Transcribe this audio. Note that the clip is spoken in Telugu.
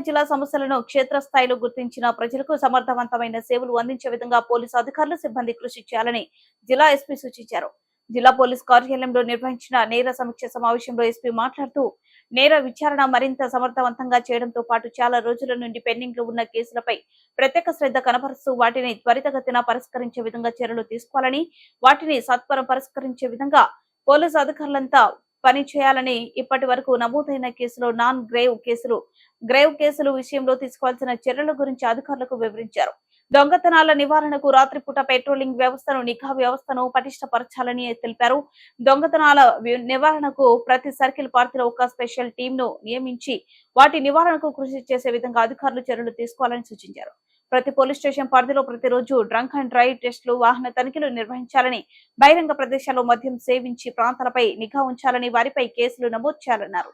సూర్యాపేట జిల్లా సమస్యలను క్షేత్రస్థాయిలో గుర్తించిన ప్రజలకు సమర్థవంతమైన సేవలు అందించే విధంగా పోలీసు అధికారులు సిబ్బంది కృషి చేయాలని జిల్లా ఎస్పీ సూచించారు. జిల్లా పోలీసు కార్యాలయంలో నిర్వహించిన నేర సమీక్ష సమావేశంలో ఎస్పీ మాట్లాడుతూ నేర విచారణ మరింత సమర్థవంతంగా చేయడంతో పాటు చాలా రోజుల నుండి పెండింగ్ లో ఉన్న కేసులపై ప్రత్యేక శ్రద్ధ కనబరుస్తూ వాటిని త్వరితగతిన పరిష్కరించే విధంగా చర్యలు తీసుకోవాలని, వాటిని సత్వరం పరిష్కరించే విధంగా పోలీసు అధికారులంతా పని చేయాలని, ఇప్పటి వరకు నమోదైన కేసులో నాన్ గ్రేవ్ కేసులు విషయంలో తీసుకోవాల్సిన చర్యల గురించి అధికారులకు వివరించారు. దొంగతనాల నివారణకు రాత్రిపూట పెట్రోలింగ్ వ్యవస్థను, నిఘా వ్యవస్థను పటిష్టపరచాలని తెలిపారు. దొంగతనాల నివారణకు ప్రతి సర్కిల్ పరిధిలో ఒక స్పెషల్ టీమ్ ను నియమించి వాటి నివారణకు కృషి చేసే విధంగా అధికారులు చర్యలు తీసుకోవాలని సూచించారు. ప్రతి పోలీస్ స్టేషన్ పరిధిలో ప్రతిరోజు డ్రంక్ అండ్ డ్రైవ్ టెస్టులు, వాహన తనిఖీలు నిర్వహించాలని, బహిరంగ ప్రదేశాల్లో మద్యం సేవించి ప్రాంతాలపై నిఘా ఉంచాలని, వారిపై కేసులు నమోదు చేయాలన్నారు.